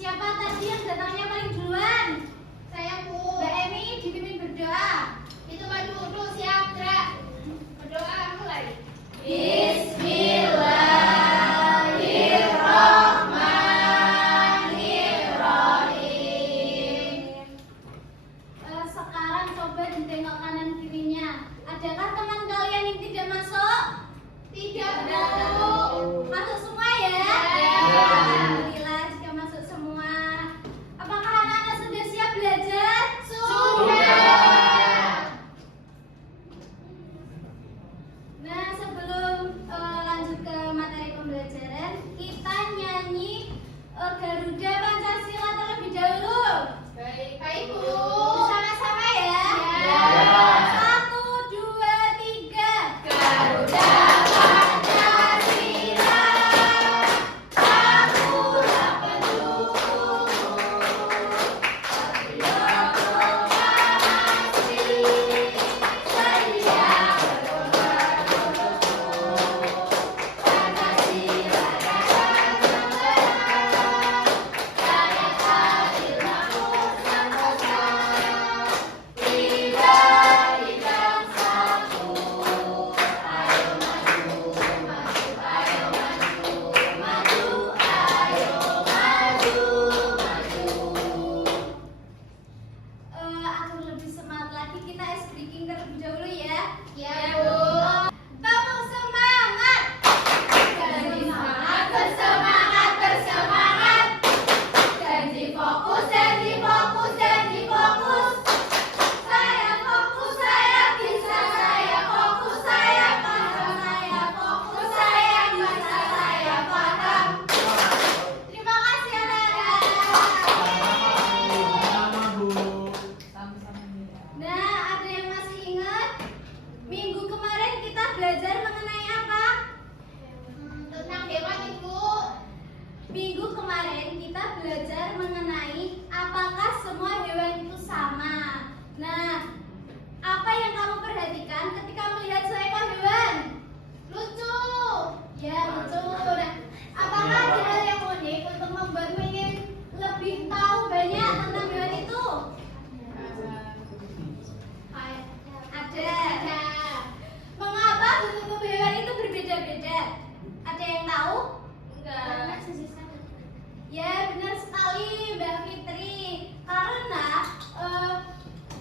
Siapa tadi yang datangnya paling duluan? Saya, Bu. Mbak Emi dipimpin berdoa. Itu maju dulu, siap, gerak. Berdoa mulai. Bismillahirrahmanirrahim. Sekarang coba ditengok kanan kirinya. Adakah teman kalian yang tidak masuk? Tidak, Bu. Masuk semua ya? Ya. Alhamdulillah jika masuk semua. Apakah anak-anak sudah siap belajar? Sudah. Nah, sebelum lanjut ke materi pembelajaran, kita nyanyi Garuda Pancasila terlebih dahulu. Baik, Bu. Bersama-sama ya. Ya. 1, 2, 3. Garuda Pancasila, akulah pendukungmu. Satria proklamasi, sedia berkorban untukmu. Pancasila gagasan membentang, rakyat adil makmur sentosa. Pribadi bangsaku, ayo maju, maju, ayo maju, maju, ayo maju, maju. Agar lebih semangat lagi, kita ice breaking terlebih dahulu ya. Ya, Bu. Tepuk semangat. Janji semangat, bersemangat, bersemangat. Janji fokus, janji fokus, janji fokus. Saya fokus, saya bisa, saya fokus, saya paham, saya fokus, saya bisa, saya paham. Terima kasih anak-anak. Nah, ada yang masih ingat? Minggu kemarin kita belajar mengenai apa? Tentang hewan, Ibu. Minggu kemarin kita belajar mengenai apakah semua hewan itu sama. Nah, apa yang kamu perhatikan ketika melihat seekor hewan? Lucu. Ya, lucu. Nah, apakah ada hal yang unik untuk membuatmu ingin lebih tahu banyak tentang hewan itu? Ada. Mengapa bentuk tubuh hewan itu berbeda-beda? Ada yang tahu? Enggak. Ya, benar sekali Mbak Fitri. Karena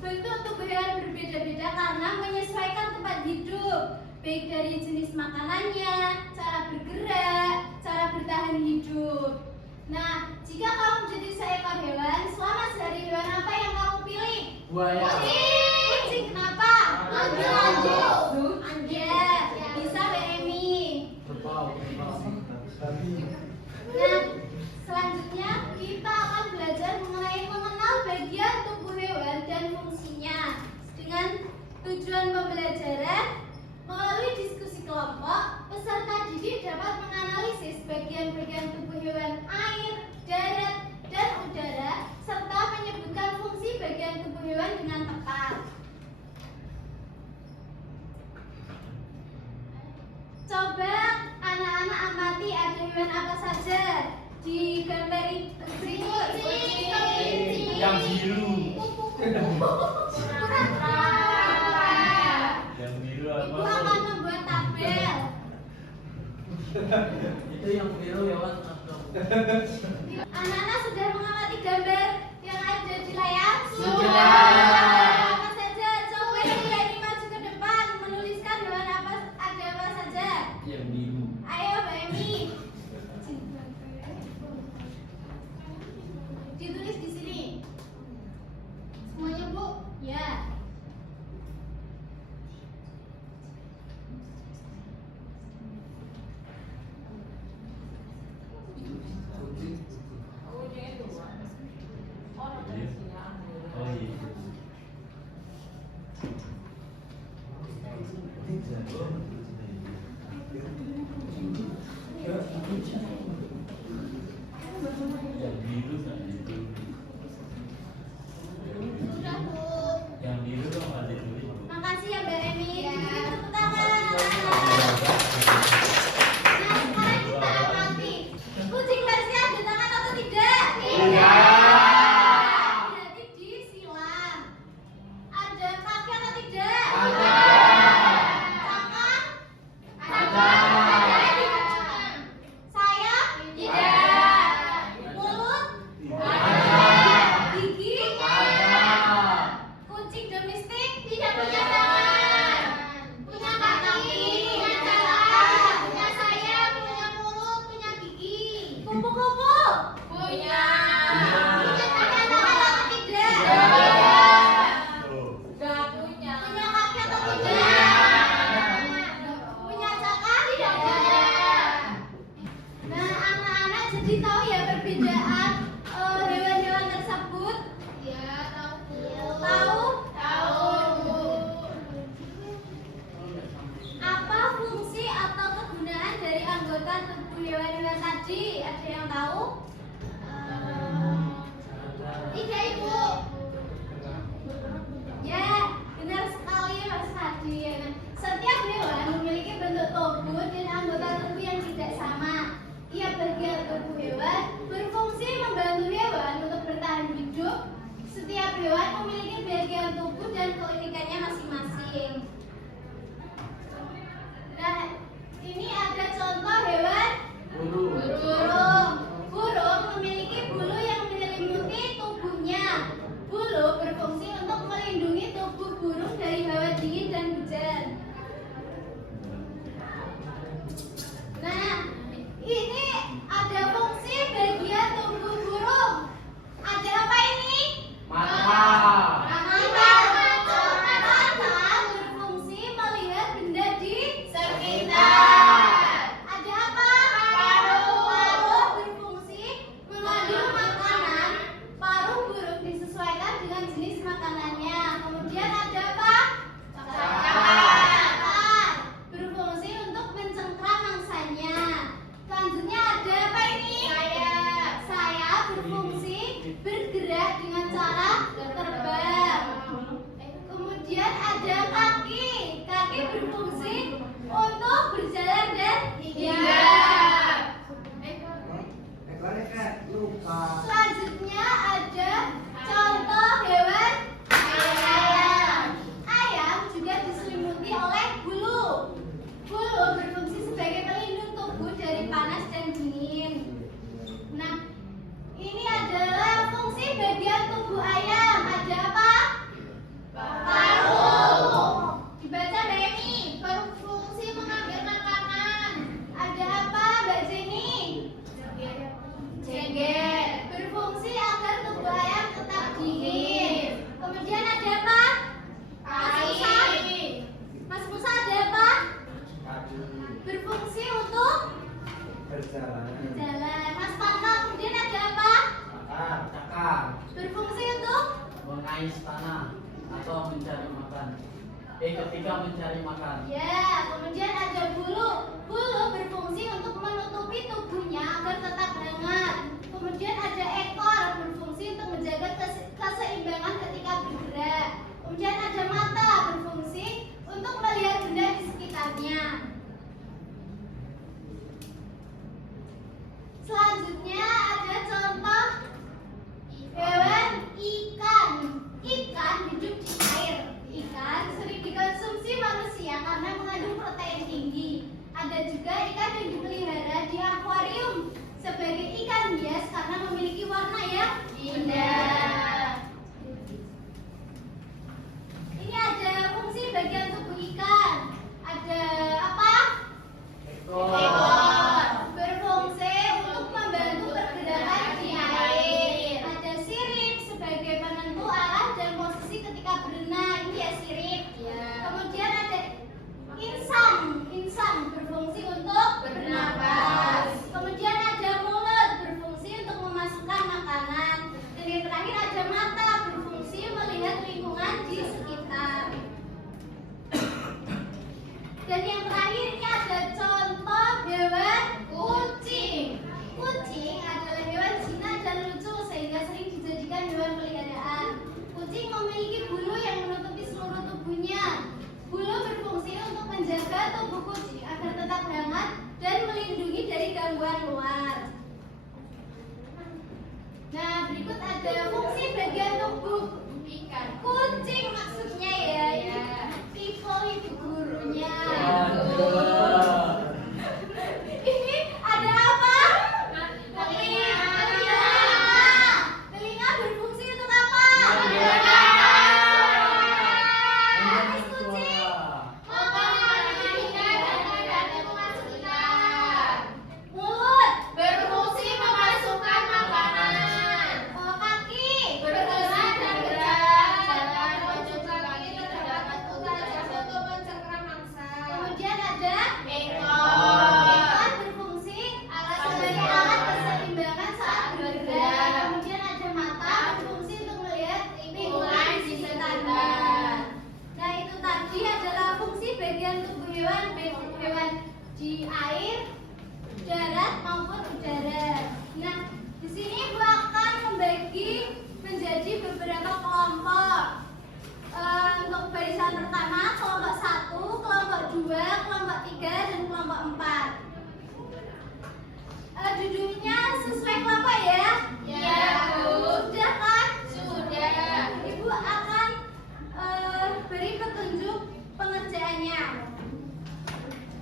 bentuk tubuh hewan berbeda-beda karena menyesuaikan tempat hidup, baik dari jenis makanannya, cara bergerak, cara bertahan hidup. Nah, jika kamu menjadi seekor hewan, selama sehari hewan apa yang kamu pilih? Buaya. Kucing. Kenapa? Lanjut. Ya, bisa Mbak Emi. Kerbau. Nah, selanjutnya kita akan belajar mengenai mengenal bagian tubuh hewan dan fungsinya. Dengan tujuan pembelajaran, melalui diskusi kelompok, peserta didik dapat menganalisis bagian-bagian tubuh hewan air, darat, dan udara, serta menyebutkan fungsi bagian tubuh hewan dengan tepat. Coba anak-anak amati ada hewan apa saja di gambar berikut. Yang biru. Yang biru Ibu apa? akan membuat tabel. Itu yang biru hewan apa? Anak-anak sudah mengamati gambar yang ada di layar? Sudah. Apa saja? Coba yang berani maju ke depan menuliskan hewan apa ada apa saja. Yang biru. Ayo Mbak Emi. Ditulis di sini. Semuanya, Bu. Ya. Oh iya. Yang biru kan itu. Sudah, Bu. Yang biru kan ada tulis. Makasih ya Mbak Emi. Ya. Tepuk tangan. Nah, sekarang kita amati. Kucing Persia ada tangan atau tidak? Tidak. anggota tubuh hewan-hewan tadi? Ada yang tahu? Tiga Ibu. Ya, benar sekali Mas Hadi. Setiap hewan memiliki bentuk tubuh dan anggota tubuh yang tidak sama. Tiap bagian tubuh hewan berfungsi membantu hewan untuk bertahan hidup. Setiap hewan memiliki bagian tubuh dan keunikannya masing-masing. Nah, ini ada contoh hewan Burung. burung. Burung memiliki bulu yang menyelimuti tubuhnya. Bulu berfungsi untuk melindungi tubuh burung dari hawa dingin dan hujan. Nah, ini ada fungsi bagian tubuh burung. Ada apa ini? Mata. Mata berfungsi melihat benda di Sekitar. Ada apa? Paruh berfungsi mengambil makanan. Paruh burung disesuaikan dengan jenis makanannya. Kemudian ada apa? Cakar berfungsi untuk mencengkram mangsanya. Selanjutnya ada apa ini? Sayap berfungsi bergerak dengan cara terbang. Kemudian ada kaki. Kaki berfungsi untuk berjalan dan hinggap. Selanjutnya ada contoh hewan ayam. Ayam juga diselimuti oleh bulu. Bulu berfungsi sebagai pelindung tubuh dari panas dan dingin. Nah, ini adalah fungsi bagian tubuh ayam. Ada apa? Paruh. Dibaca Mbak Emi. Berfungsi mengambil makanan. Ada apa Mbak Jenny? Jengger. Berfungsi agar tubuh ayam tetap dingin. Kemudian ada apa? Mas Musa ada apa? Berfungsi untuk jalan. Mas Tata kemudian ada apa? Cakar. Berfungsi untuk Mengais tanah atau mencari makan. Ketika mencari makan. ya. Kemudian ada bulu. Bulu berfungsi untuk menutupi tubuhnya agar tetap hangat. Kemudian ada ekor berfungsi untuk menjaga keseimbangan ketika bergerak. Kemudian ada mata berfungsi untuk melihat benda di sekitarnya. Selanjutnya ada contoh hewan ikan. Ikan hidup di air. Ikan sering dikonsumsi manusia karena mengandung protein tinggi. Ada juga ikan yang dipelihara di akuarium sebagai ikan hias karena memiliki warna yang indah. Ini ada fungsi bagian tubuh ikan. Ada apa? Ekor. Berfungsi untuk membantu pergerakan di air. Ada sirip sebagai penentu arah dan posisi ketika berenang. Ini ya sirip. Kemudian ada insang. Insang berfungsi untuk bernapas. Kemudian ada mulut berfungsi untuk memasukkan makanan. Dan yang terakhir ada mata berfungsi melihat lingkungan di sekitar. Dan yang terakhir ini ada contoh hewan kucing. Kucing adalah hewan jinak dan lucu sehingga sering dijadikan hewan peliharaan. Kucing memiliki bulu yang menutupi seluruh tubuhnya. Bulu berfungsi untuk menjaga tubuh kucing agar tetap hangat dan melindungi dari gangguan luar. Nah, berikut ada fungsi bagian tubuh Ikan. kucing maksudnya ya. Tipe itu gurunya. Ini ada apa? Telinga. Telinga berfungsi untuk apa? Habis kucing. Mulut Berfungsi memasukkan makanan. kaki Bergerak dan gerak. Jalan pojok kaki terdapat ulas untuk mencengkram mangsa. Kemudian ada Ekor. ekor berfungsi sebagai alat keseimbangan saat bergerak. Kemudian ada mata berfungsi untuk melihat lingkungan di sekitarnya. Nah, itu tadi adalah fungsi bagian tubuh hewan di air, darat maupun udara. Nah, di sini Ibu akan membagi menjadi beberapa kelompok. Untuk barisan pertama, kelompok 1, kelompok 2, kelompok 3, dan kelompok 4. Duduknya sesuai kelompok ya? Ya, Bu. Sudah kan? Sudah. Ibu akan beri petunjuk pengerjaannya.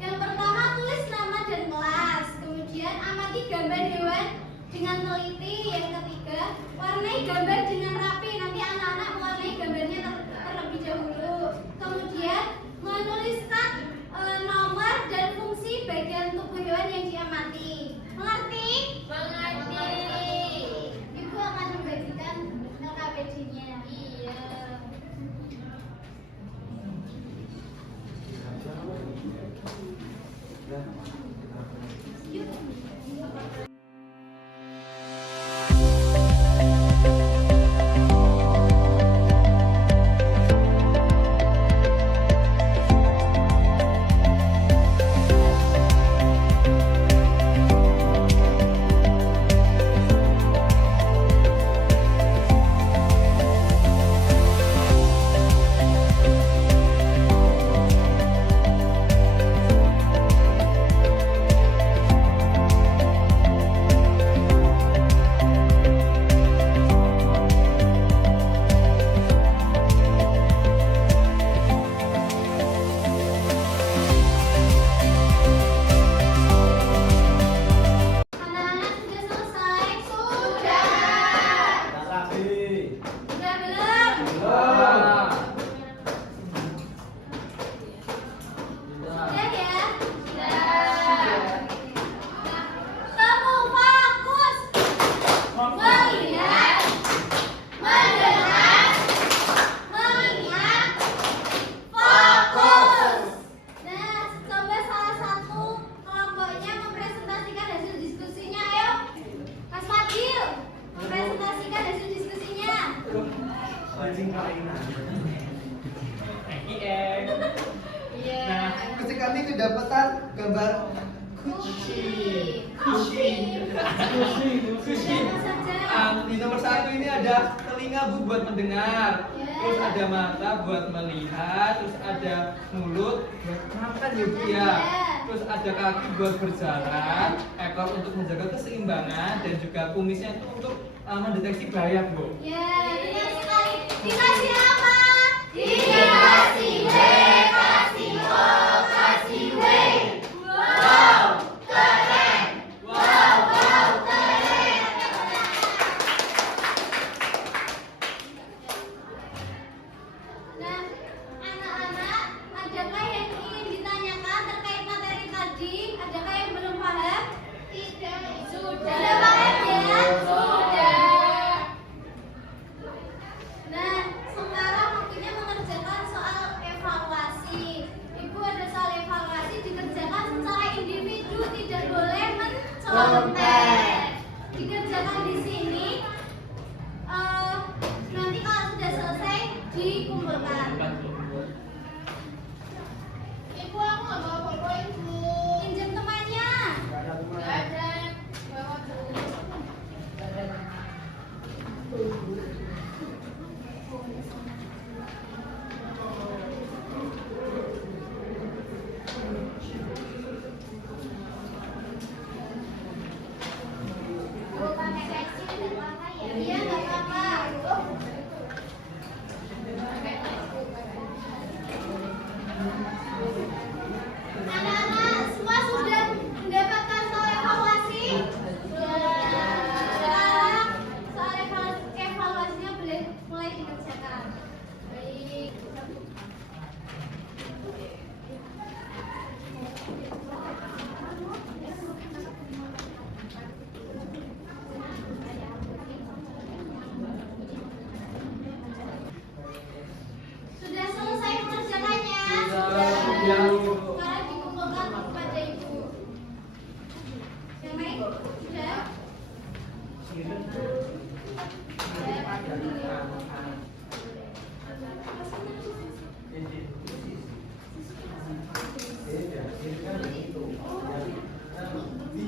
Yang pertama, tulis nama dan kelas. Kemudian amati gambar hewan dengan teliti. Yang ketiga, warnai gambar dengan rapi. Nanti anak-anak mewarnai gambarnya terlebih dahulu. Kemudian menuliskan nomor dan fungsi bagian tubuh hewan yang diamati. Mengerti? Mengerti. Ibu akan membagikan LKPD-nya. Iya. Yuk. Anak-anak sudah selesai? Sudah. Kak Rafi. Sudah belum? Belum. Sudah ya? Sudah. Kamu fokus. Melihat, mendengar, mengingat, fokus. Nah, coba salah satu kelompoknya mempresentasikan hasil diskusinya. Ayo, Mas Fadil, mempresentasikan hasil diskusinya. Anjing kainan. Iya. Nah, mesti kami kedapatan gambar Kucing. kucing. Siapa saja? Di nomor 1 ini ada telinga Bu buat mendengar. Ya. Terus ada mata buat melihat, terus ada mulut buat makan ya Bu ya. Ya. Terus ada kaki buat berjalan, ekor untuk menjaga keseimbangan, dan juga kumisnya itu untuk mendeteksi bahaya Bu. Ya, benar sekali. Dikasih apa? Dikasih W, kasih O, kasih W. Wow, keren. Wow, keren. Nah, anak-anak, adakah yang ingin ditanyakan terkait materi tadi? Adakah yang belum paham? Tidak. Sudah paham ya? Sudah. Nah, sekarang waktunya mengerjakan soal evaluasi. Ibu ada soal evaluasi dikerjakan secara individu, tidak boleh mencontek. Dikerjakan di sini. Nanti kalau sudah selesai dikumpulkan. Ibu, aku nggak bawa poin, Bu. Pinjam temannya. Nggak ada. Bawa, Bu. Oh, pakai pensil dan warna ya? Iya, nggak apa-apa. Anak-anak, semua sudah mendapatkan soal evaluasi? Sekarang soal evaluasinya boleh mulai dikerjakan. Baik. Sudah selesai mengerjakannya? Sudah. Sekarang dikumpulkan kepada ibu. Yang lain? Sudah? Ini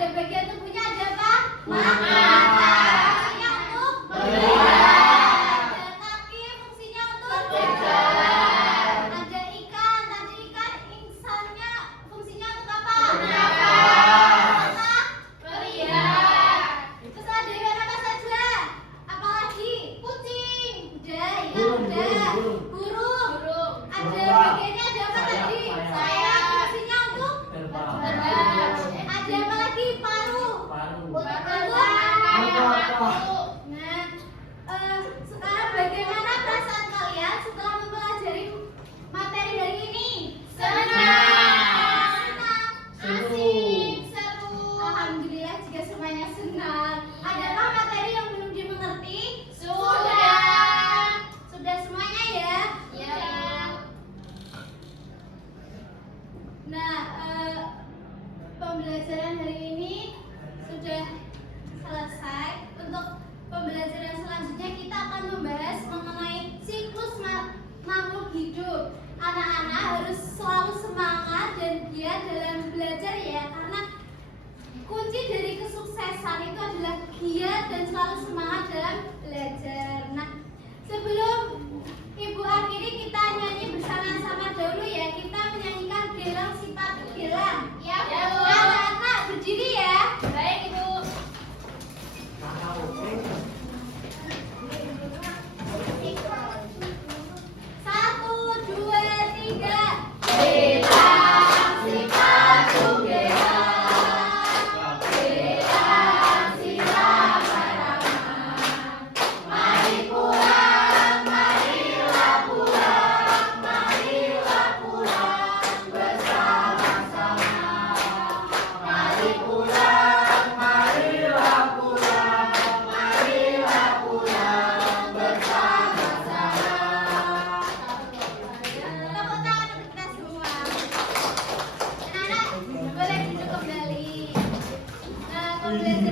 Ada bagian tubuhnya ada apa? Mata. Fungsinya untuk melihat. Ada kaki, fungsinya untuk Berjalan. Ada ikan, tadi ikan insannya fungsinya untuk apa? Bernafas. Mata. Melihat. Terus ada hewan apa saja? Apalagi? Kucing. Udah, ikan Burung, udah. burung. Burung. Burung. Ada Burung, Pak. bagiannya ada apa Sayap, tadi? sayap. Sayap. Fungsinya untuk Terbang. Terbang. ada apa lagi? Paru. Paru. Nah, sekarang bagaimana perasaan kalian setelah mempelajari materi hari ini? Senang. Senang. Asik. Seru. Alhamdulillah jika semuanya senang. Adakah materi yang belum dimengerti? Sudah. Sudah semuanya ya? Ya. Nah, pembelajaran hari ini sudah selesai. Untuk pembelajaran selanjutnya kita akan membahas mengenai siklus makhluk hidup. Anak-anak harus selalu semangat dan giat dalam belajar ya, karena kunci dari kesuksesan itu adalah giat dan selalu semangat dalam belajar. Nah, sebelum Ibu akhiri, kita nyanyi bersama-sama dulu ya. Kita menyanyikan Gelang si Patu Gelang. Ya, Bu. Anak-anak berdiri ya. Baik, Ibu. Satu, dua, tiga. Gelang si Patu gelang, gelang si rama-rama. Mari pulang, marilah pulang, marilah pulang bersama-sama. Mari pulang, marilah pulang, marilah pulang bersama-sama. Tepuk tangan untuk kita semua. Anak-anak boleh duduk kembali. Pembelajaran